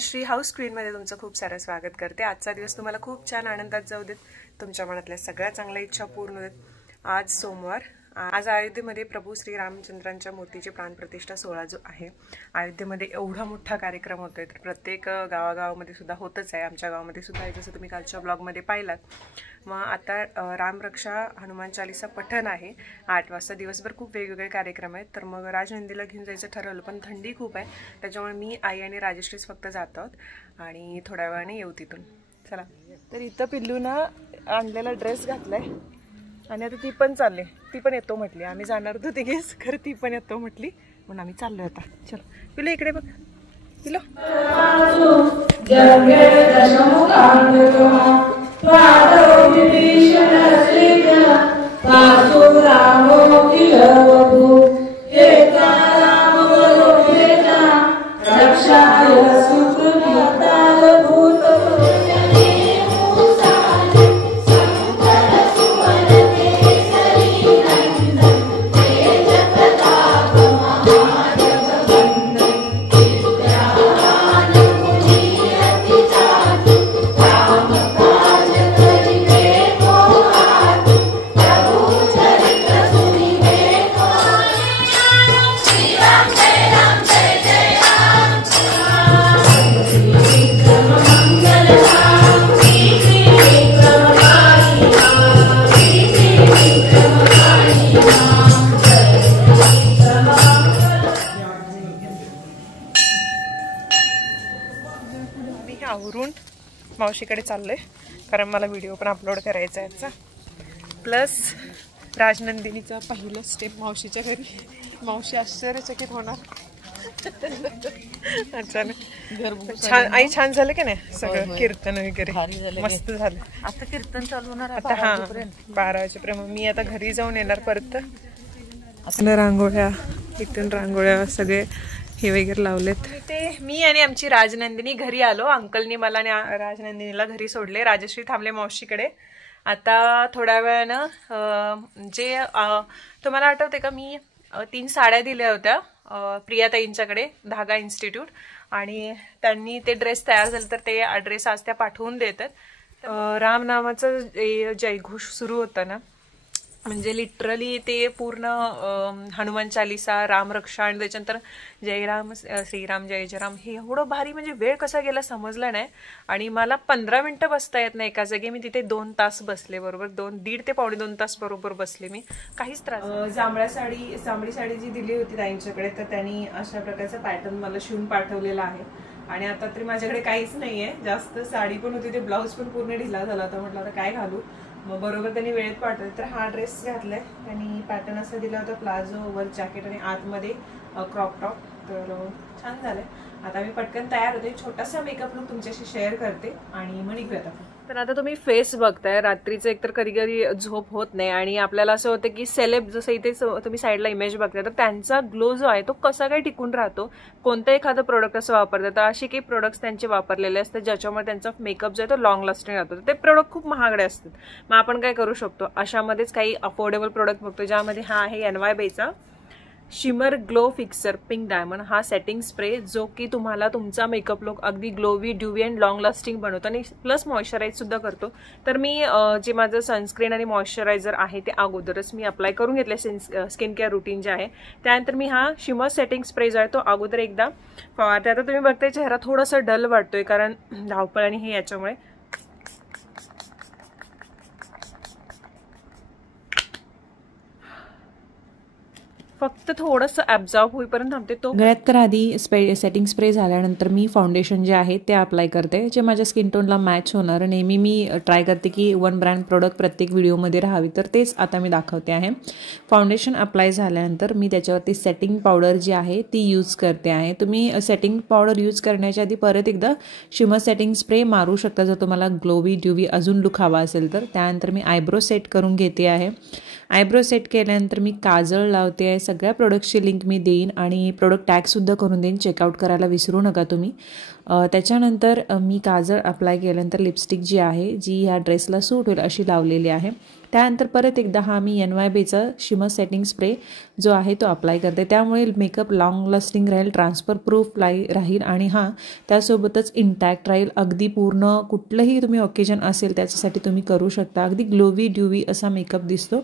Manashree house क्वीनमध्ये तुमचं खूप सारं स्वागत करते। आजचा दिवस तुम्हाला खूप छान आनंदात जाऊ देत, तुमच्या मनातल्या सगळ्या चांगल्या इच्छा पूर्ण होत। आज सोमवार, आज अयोध्येमध्ये प्रभू श्री रामचंद्रांच्या मूर्तीची प्राणप्रतिष्ठा सोहळा जो आहे, अयोध्येमध्ये एवढा मोठा कार्यक्रम होतोय। तर प्रत्येक गावागावामध्ये सुद्धा होतच आहे, आमच्या गावामध्ये सुद्धा आहे, जसं तुम्ही कालच्या ब्लॉगमध्ये पाहिलात। मग आता रामरक्षा हनुमान चालीसा पठण आहे 8 वाजता। दिवसभर खूप वेगवेगळे कार्यक्रम आहेत। तर मग राजनंदीला घेऊन जायचं ठरवलं, पण थंडी खूप आहे, त्याच्यामुळे मी आई आणि राजश्रीच फक्त जात आहोत आणि थोड्या वेळाने येऊ तिथून। चला, तर इथं पिल्लूना आणलेला ड्रेस घातलाय आणि आता ती पण चालले, ती पण येतो म्हटली। आम्ही जाणार होतो तिघेच, खरं ती पण येतो म्हटली, म्हणून आम्ही चाललोय आता। चल पिल्लू इकडे बघ, पिल्लू आवरून मावशीकडे चाललोय, कारण मला व्हिडिओ पण अपलोड करायचा आहे याचा। प्लस राजनंदिनीचं पहिलं स्टेप मावशीच्या घरी, मावशी आश्चर्यचकित होणार। अचानक छान, आई छान झालं की नाही सगळं, कीर्तन वगैरे मस्त झालं। आता कीर्तन चालू होणार आता, हा 12 वाजेपर्यंत मी आता घरी जाऊन येणार परत। आता रांगोळ्या, इथून रांगोळ्या सगळे हे वगैरे लावलेत। ते मी आणि आमची राजनंदिनी घरी आलो, अंकलनी मला आणि राजनंदिनीला घरी सोडले, राजश्री थांबले मावशीकडे। आता थोड्या वेळानं जे तुम्हाला आठवते का, मी 3 साड्या दिल्या होत्या प्रियाताईंच्याकडे, धागा इन्स्टिट्यूट, आणि त्यांनी ते ड्रेस तयार झाले, तर ते ड्रेस आज त्या पाठवून देतात। राम नामाचं जयघोष सुरू होतं ना, म्हणजे लिटरली ते पूर्ण हनुमान चालीसा, रामरक्षा, आणि त्याच्यानंतर जय राम श्रीराम जय जय राम, हे एवढं भारी, म्हणजे वेळ कसा गेला समजला नाही। आणि मला 15 मिनिटं बसता येत नाही एका जागी, मी तिथे 2 तास बसले, बरोबर 1.5 ते पावणे 2 तास बरोबर बसले मी, काहीच त्रास। जांभळी साडी जी दिली होती ताईंच्याकडे, तर त्यांनी अशा प्रकारचा पॅटर्न मला शिवून पाठवलेला आहे। आणि आता तरी माझ्याकडे काहीच नाहीये जास्त, साडी पण होती, ते ब्लाऊज पण पूर्ण ढिला झाला होता, म्हटलं आता काय घालू, मग बरोबर त्यांनी वेळेत पाठवले। तर हा ड्रेस घातलाय त्यांनी, पॅटर्न असा दिला होता, प्लाझो वर जॅकेट आणि आतमध्ये क्रॉप टॉप, तर छान झालंय। आता मी पटकन तयार होते, छोटासा मेकअप लुक तुमच्याशी शेअर करते आणि मग निघूयात आपण। तर आता तुम्ही फेस बघताय, रात्रीचं एकतर कधी कधी झोप होत नाही, आणि आपल्याला असं होतं की सेलेब, जसं इथे तुम्ही साईडला इमेज बघताय, तर त्यांचा ग्लो जो आहे तो कसा काय टिकून राहतो, कोणतं एखादं प्रोडक्ट असं वापरतात, तर असे काही प्रोडक्ट्स त्यांचे वापरलेले असतात ज्याच्यामुळे त्यांचा मेकअप जो आहे तो लॉंग लास्टिंग राहतो। ते प्रोडक्ट खूप महागडे असतात, मग आपण काय करू शकतो, अशामध्येच काही अफोर्डेबल प्रोडक्ट बघतो, ज्यामध्ये हा आहे NYBayचा shimmer glow fixer pink diamond, हा सेटिंग स्प्रे, जो की तुम्हाला तुमचा मेकअप लुक अगदी glowy, dewy and long lasting बनवतो आणि प्लस मॉइश्चराईज सुद्धा करतो। तर मी जे माझं सनस्क्रीन आणि मॉइश्चरायझर आहे ते अगोदरच मी अप्लाय करून घेतले, स्किन केअर रुटीन जे आहे, त्यानंतर मी हा शिमर सेटिंग स्प्रे जो आहे तो अगोदर एकदा फवारते। आता तुम्ही बघताय चेहरा थोडासा डल वाटतोय, कारण धावपळ आणि हे याच्यामुळे। फक्त थोडंसं ॲब्झॉर्ब होईपर्यंत थांबते तो गळ्यात। तर आधी सेटिंग स्प्रे झाल्यानंतर मी फाउंडेशन जे आहे ते अप्लाय करते, जे माझ्या स्किन टोनला मॅच होणार। नेहमी मी ट्राय करते की 1 ब्रँड प्रोडक्ट प्रत्येक व्हिडिओमध्ये राहावी, तर तेच आता मी दाखवते आहे। फाउंडेशन अप्लाय झाल्यानंतर मी त्याच्यावरती सेटिंग पावडर जी आहे ती यूज करते आहे। तुम्ही सेटिंग पावडर यूज करण्याच्या आधी परत एकदा शिमर सेटिंग स्प्रे मारू शकता, जर तुम्हाला ग्लोवी ड्यूवी अजून लुक हवा असेल तर। त्यानंतर मी आयब्रो सेट करून घेते आहे। आयब्रो सेट केल्यानंतर मी काजळ लावते आहे। सगळ्या प्रोडक्टची लिंक मी देईन आणि प्रोडक्ट टॅगसुद्धा करून देईन, चेकआउट करायला विसरू नका तुम्ही। त्याच्यानंतर मी काजळ अप्लाय केल्यानंतर लिपस्टिक जी आहे जी ह्या ड्रेसला सूट होईल अशी लावलेली आहे. त्यानंतर परत एकदा हा मी NYBचा शिमर सेटिंग स्प्रे जो आहे तो अप्लाय करते. त्यामुळे मेकअप लॉंग लास्टिंग राहील, ट्रान्सफर प्रूफ राहील आणि त्यासोबतच इंटॅक्ट राहील. अगदी पूर्ण कुठलंही तुम्ही ओकेजन असेल त्याच्यासाठी तुम्ही करू शकता. अगदी ग्लोवी ड्यूवी असा मेकअप दिसतो.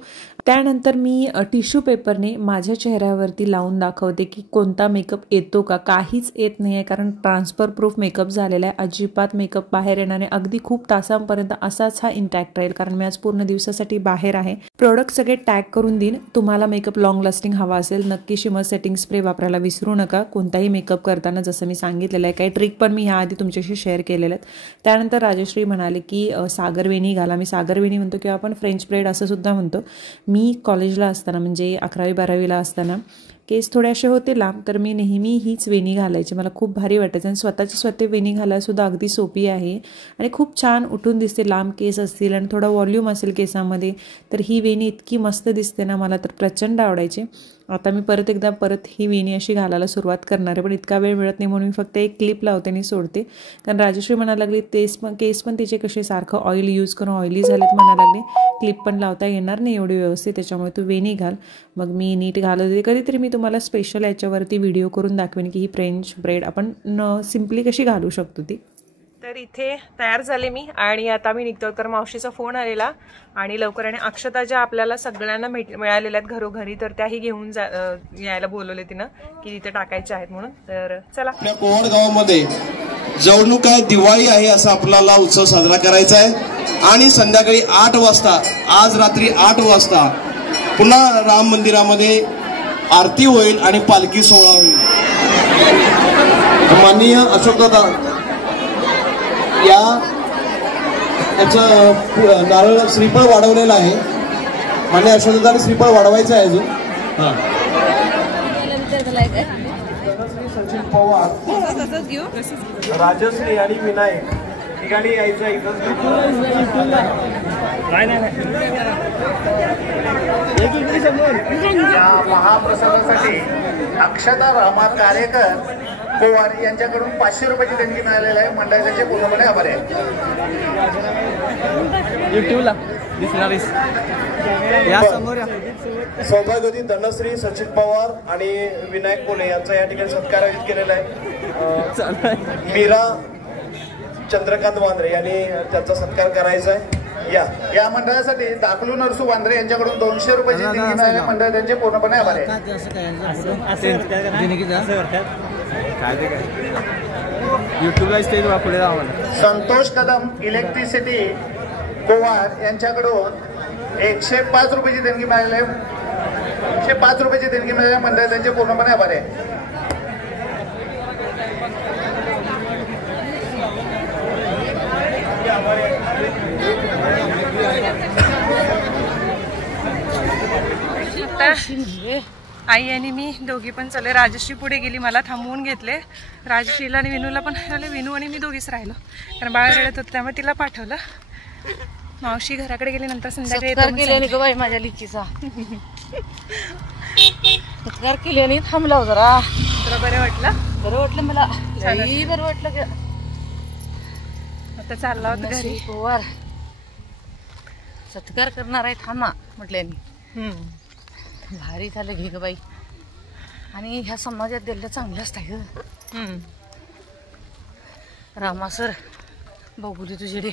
त्यानंतर मी टिश्यू पेपरने माझ्या चेहऱ्यावरती लावून दाखवते की कोणता मेकअप येतो का. काहीच येत नाही आहे कारण ट्रान्सफर प्रूफ मेकअप झालेला आहे. अजिबात मेकअप बाहेर येणार नाही. अगदी खूप तासांपर्यंत असाच हा इंटॅक्ट राहील कारण मी आज पूर्ण दिवसासाठी बाहेर आहे. प्रोडक्ट सगळे टॅग करून देईन. तुम्हाला मेकअप लॉंग लास्टिंग हवा असेल नक्की शिमर सेटिंग स्प्रे वापरायला विसरू नका कोणताही मेकअप करताना, जसं मी सांगितलेलं आहे. काही ट्रिक पण मी ह्याआधी तुमच्याशी शेअर केलेल्या आहेत. त्यानंतर राजश्री म्हणाले की सागरवेणी घाला. मी सागरवेणी म्हणतो किंवा आपण फ्रेंच ब्रेड असं सुद्धा म्हणतो. मी कॉलेजला असताना म्हणजे 11वी-12वीला असताना केस थोडे असे होते लांब, तर मी नेहमी हीच वेणी घालायची. मला खूप भारी वाटायचं आणि स्वतः वेणी घालायला सुद्धा अगदी सोपी आहे आणि खूप छान उठून दिसते. लांब केस असतील आणि थोडा वॉल्यूम असेल केसामध्ये तर ही वेणी इतकी मस्त दिसते ना, मला तर प्रचंड आवडायची. आता मी परत ही वेणी अशी घालायला सुरुवात करणार आहे, पण इतका वेळ मिळत नाही म्हणून मी फक्त एक क्लिप लावते आणि सोडते. कारण राजश्री म्हणायला लागली केस पण तिचे कसे सारखं ऑइल यूज करून ऑइली झालेत म्हणायला लागले. क्लिप पण लावता येणार नाही एवढी व्यवस्थित, त्याच्यामुळे तू वेणी घाल. मग मी नीट घालत होते. कधीतरी मी तुम्हाला स्पेशल याच्यावरती व्हिडिओ करून दाखवेन की ही फ्रेंच ब्रेड आपण सिम्पली कशी घालू शकतो ती. तर इथे तयार झाले मी आणि आता मी निघतो. तर मावशीचा फोन आलेला आणि लवकराने अक्षता ज्या आपल्याला सगळ्यांना मिळालेल्या आहेत घरोघरी, तर त्याही घेऊन यायला बोलवले तिनं की तिथे टाकायच्या आहेत म्हणून. तर चला. आपल्या कोवड गावामध्ये जणू काय दिवाळी आहे असा आपल्याला उत्सव साजरा करायचा आहे आणि संध्याकाळी 8 वाजता, आज रात्री 8 वाजता पुन्हा राम मंदिरामध्ये आरती होईल आणि पालखी सोहळा होईल. माननीय अशोकदादा याचं नारळ श्रीफळ वाढवलेलं आहे. मान्य अशोकदादाने श्रीफळ वाढवायचं आहे अजून. सचिन पवार, राजश्री आणि विनायक ठिकाणी यायचं इथं. या महाप्रसादासाठी अक्षता रहमान कार्यकर पवार यांच्याकडून 500 रुपयाची देणगी मिळालेली आहे. मंडळाचे पूर्णपणे आभार आहे. युट्यूबला दिसणारी या समोर सौभाग्यवती धनश्री सचिन पवार आणि विनायक कोले यांचा या ठिकाणी सत्कार आयोजित केलेला आहे. मीरा चंद्रकांत वांद्रे यांनी त्यांचा सत्कार करायचा आहे. या मंडळासाठी दाखलू नरसू वांद्रे यांच्याकडून 200 रुपयाची देणगी मिळाली. मंडळ त्यांचे पूर्णपणे आभार आहे. युट्यूबला स्टेज वापरले संतोष कदम इलेक्ट्रिसिटी पवार यांच्याकडून 105 रुपयाची देणगी मिळाली आहे. 105 रुपयाची देणगी मिळाली. मंडळ त्यांचे पूर्णपणे आभार आहे. आई आणि मी दोघी पण चालले. राजश्री पुढे गेली, मला थांबवून घेतले. राजश्रीला आणि विनूला पण आले. विनू आणि मी दोघीच राहिलो कारण बाळ रडत होतं, त्यामुळे तिला पाठवलं. मावशी घराकडे गेली. नंतर संध्याकाळी माझ्या लिकीचा सत्कार केल्याने थांबला जरा. तुला बरं वाटलं? बरं वाटलं मला. बरं वाटलं की आता चालला होता घरी. पवार सत्कार करणार आहे थांबा म्हटल्याने. भारी झालं घे ग बाई. आणि ह्या समाजात दिलं चांगलं असतं. रामा सर बघूले तुझे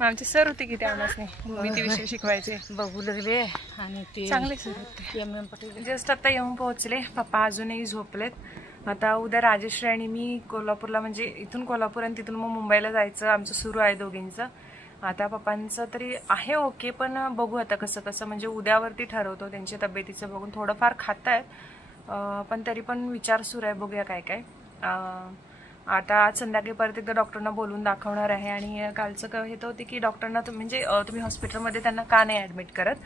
आमचे सर होते की त्यावेळेस भूमिती विषय शिकवायचे. बघू लागले आणि ते चांगले सर होते. MM पटेल जस्ट आता येऊन पोहोचले. पप्पा अजूनही झोपलेत. आता उद्या राजश्री आणि मी कोल्हापूरला, म्हणजे इथून कोल्हापूर आणि तिथून मग मुंबईला जायचं आमचं सुरू आहे दोघींचं. आता पप्पांचं तरी आहे ओके, पण बघू आता कसं कसं, म्हणजे उद्यावरती ठरवतो. त्यांच्या तब्येतीचं बघून थोडंफार खातायत, पण तरी पण विचार सुरू आहे. बघूया काय काय. आता आज संध्याकाळी परत एकदा डॉक्टरना बोलून दाखवणार आहे. आणि कालचं हे तर होते की डॉक्टरना म्हणजे तुम्ही हॉस्पिटलमध्ये त्यांना का नाही ॲडमिट करत,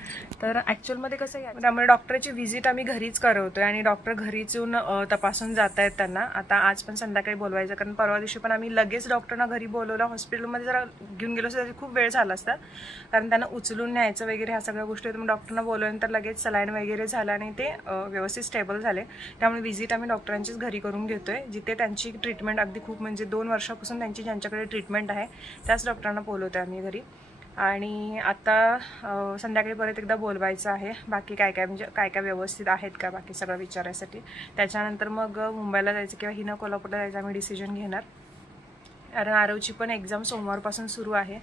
तर ॲक्च्युअलमध्ये कसं आहे त्यामुळे डॉक्टरची व्हिजिट आम्ही घरीच करवतोय आणि डॉक्टर घरीच येऊन तपासून जात आहेत त्यांना. आता आज पण संध्याकाळी बोलवायचं, कारण परवा दिवशी पण आम्ही लगेच डॉक्टरना घरी बोलवलं. हॉस्पिटलमध्ये जरा घेऊन गेलो असं त्याची खूप वेळ झाला असता, कारण त्यांना उचलून न्यायचं वगैरे ह्या सगळ्या गोष्टी होत्या. मग डॉक्टरना बोलवल्यानंतर लगेच सलाईन वगैरे झालं आणि ते व्यवस्थित स्टेबल झाले. त्यामुळे व्हिजिट आम्ही डॉक्टरांचीच घरी करून घेतोय, जिथे त्यांची ट्रीटमेंट अगदी खूप म्हणजे 2 वर्षापासून त्यांची ज्यांच्याकडे ट्रीटमेंट आहे त्याच डॉक्टरांना बोलवते आम्ही घरी. आणि आता संध्याकाळी परत एकदा बोलवायचं आहे, बाकी काय काय म्हणजे काय काय व्यवस्थित आहेत का बाकी सगळं विचारायसाठी. त्याच्यानंतर मग मुंबईला जायचं किंवा हिनं कोल्हापूरला जायचं आम्ही डिसिजन घेणार. कारण आरवची पण एक्झाम सोमवारपासून सुरू आहे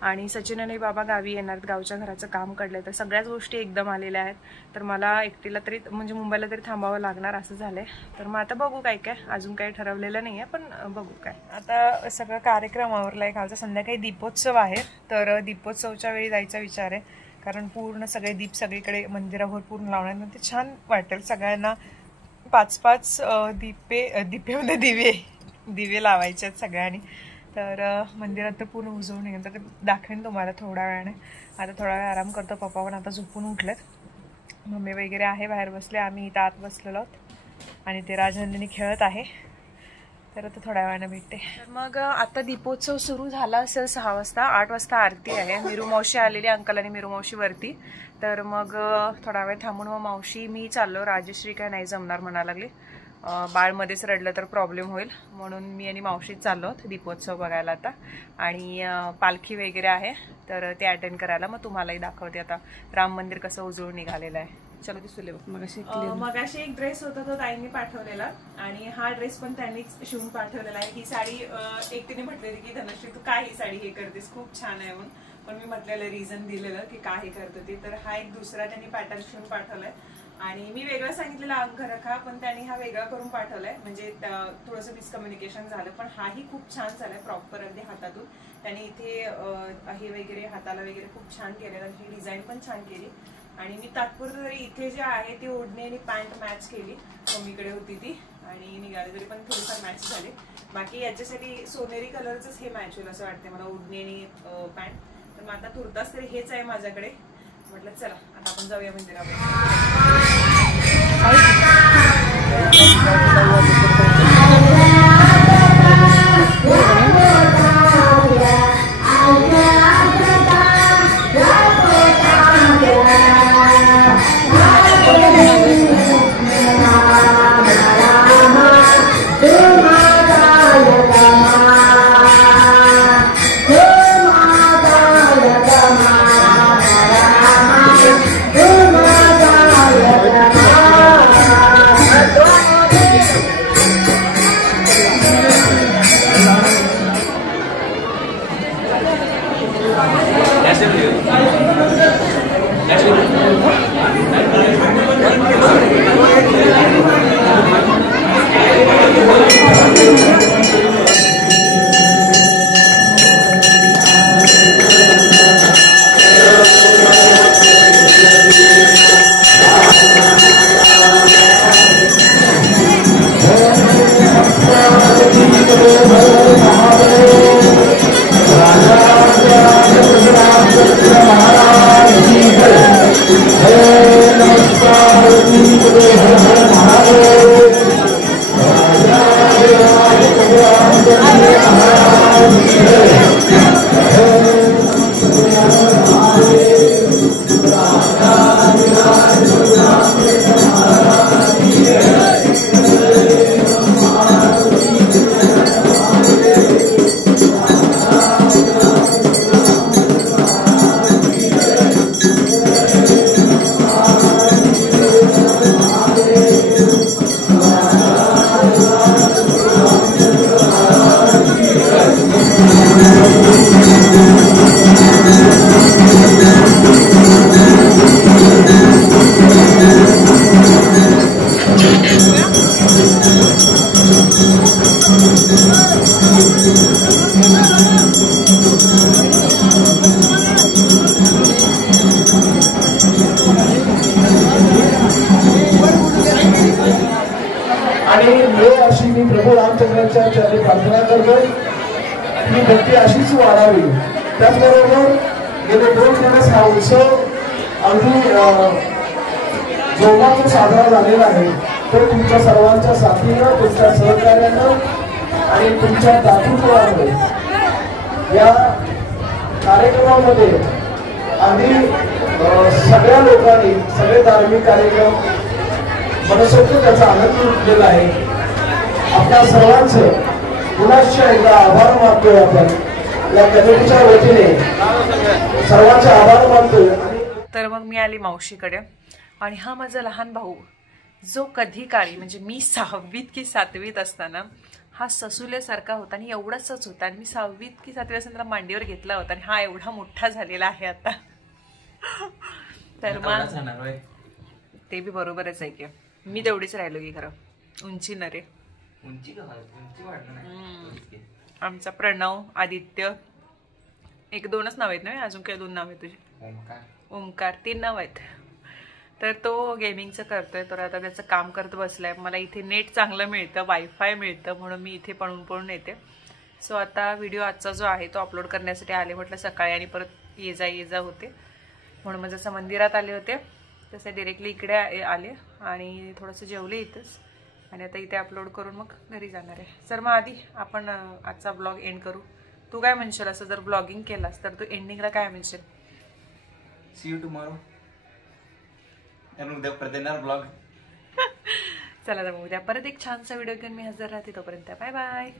आणि सचिन आणि बाबा गावी येणार, गावच्या घराचं काम काढलं, तर सगळ्याच गोष्टी एकदम आलेल्या आहेत. तर मला एकटीला तरी म्हणजे मुंबईला तरी थांबावं लागणार असं झालं आहे. तर मग आता बघू काय काय, अजून काही ठरवलेलं नाही आहे, पण बघू काय. आता सगळं कार्यक्रम आवरला आहे. कालचा संध्याकाळी दीपोत्सव आहे, तर दीपोत्सवच्या वेळी जायचा विचार आहे. कारण पूर्ण सगळे दीप सगळीकडे मंदिराभर पूर्ण लावण्यात ते छान वाटेल. सगळ्यांना 5-5 दिवे लावायचे आहेत सगळ्यांनी. तर मंदिरात तर पूर्ण उजवून येईल, तर ते दाखवेन तुम्हाला थोड्या वेळाने. आता थोडा वेळ आराम करतो. पप्पा पण आता झोपून उठलेत, मम्मी वगैरे आहे बाहेर बसले, आम्ही इथं आत बसलेलो आहोत आणि ते राजनंदिनी खेळत आहे. तर आता थोड्या वेळानं भेटते. तर मग आता दीपोत्सव सुरू झाला असेल 6 वाजता. 8 वाजता आरती आहे. मिरू मावशी आलेली, अंकल आणि मिरू मावशी वरती. तर मग थोडा वेळ थांबून मग मावशी मी चाललो, राजश्री काय नाही जमणार म्हणा लागली, बाळमध्येच रडलं तर प्रॉब्लेम होईल, म्हणून मी आणि मावशीच चाललो दीपोत्सव बघायला आता. आणि पालखी वगैरे आहे तर ते अटेंड करायला. मग तुम्हालाही दाखवते आता राम मंदिर कसं उजळून निघालेलं आहे. चलो दिसले. मगाशी एक ड्रेस होता तो ताईंनी पाठवलेला आणि हा ड्रेस पण त्यांनीच शिवून पाठवलेला आहे. ही साडी एकटीने म्हटलेली की धनश्री तू काय ही साडी हे करतेस, खूप छान आहे म्हणून. पण मी म्हटलेलं रिझन दिलेलं की काय हे करतो ते. तर हा एक दुसरा त्यांनी पॅटर्न शिवून पाठवलाय आणि मी वेगळं सांगितलेलं अंगरखा, पण त्यांनी हा वेगळा करून पाठवलाय. म्हणजे थोडंसं मिसकम्युनिकेशन झालं, पण हाही खूप छान झालाय प्रॉपर अगदी हातातून. त्यांनी इथे हे वगैरे हाताला वगैरे खूप छान केलेलं, ही डिझाईन पण छान केली. आणि मी तात्पुरतं तरी इथे जे आहे ती ओढणी आणि पॅन्ट मॅच केली, मम्मीकडे होती ती, आणि निघाले तरी पण थोडीफार मॅच झाले. बाकी याच्यासाठी सोनेरी कलरचंच हे मॅच होईल असं वाटते मला, ओढणी आणि पॅन्ट. तर मग आता तुर्तास तरी हेच आहे माझ्याकडे. म्हटलं चला आता आपण जाऊया मंदिरामध्ये. रामचंद्राच्या चरणी प्रार्थना करतो ही भक्ती अशीच वाढावी. त्याचबरोबर गेले 2 दिवस हा उत्सव अगदी जोमात साजरा झालेला आहे. तो तुमच्या सर्वांच्या साथीनं, तुमच्या सहकार्यानं आणि तुमच्या दातृत्वामुळे या कार्यक्रमामध्ये आम्ही सगळ्या लोकांनी सगळे धार्मिक कार्यक्रम मनसोक्त त्याचा आनंद लुटलेला आहे. आपल्या सर्वांचं पुन्हा एकदा आभार मानतोय आपण या कमिटीच्या वतीने सर्वांचे आभार मानतोय. तर मग मी आली मावशीकडे आणि हा माझा लहान भाऊ जो कधी काळी म्हणजे मी 6वीत की 7वीत असताना हा ससुल्यासारखा होता आणि एवढाच होता आणि मी 6वीत की 7वीत असताना त्याला मांडीवर घेतला होता आणि हा एवढा मोठा झालेला आहे आता. तर मग ते बी बरोबरच आहे की मी तेवढीच राहिलो की खरं उंची न रे. आमचा प्रणव आदित्य 1-2च नाव आहेत ना अजून काही 2 नाव आहेत तुझे. ओमकार 3 नाव आहेत. तर तो गेमिंगचं करतोय तर आता त्याचं काम करत बसलाय. मला इथे नेट चांगलं मिळतं वायफाय मिळतं म्हणून मी इथे पळून येते. सो आता व्हिडिओ आजचा जो आहे तो अपलोड करण्यासाठी आले म्हटलं सकाळी आणि परत ये जा होते म्हणून मग जसं मंदिरात आले होते तसं डिरेक्टली इकडे आले आणि थोडंसं जेवले इथंच आणि आता इथे अपलोड करून मग घरी जाणार आहे. तर मग आधी आपण आजचा ब्लॉग एंड करू. तू काय म्हणशील असं जर ब्लॉगिंग केलास तर तू एंडिंगला काय म्हणशील? See you tomorrow. उद्या परत येणार ब्लॉग. चला तर मग उद्या परत एक छानसा व्हिडिओ घेऊन मी हजर राहते. तोपर्यंत बाय बाय.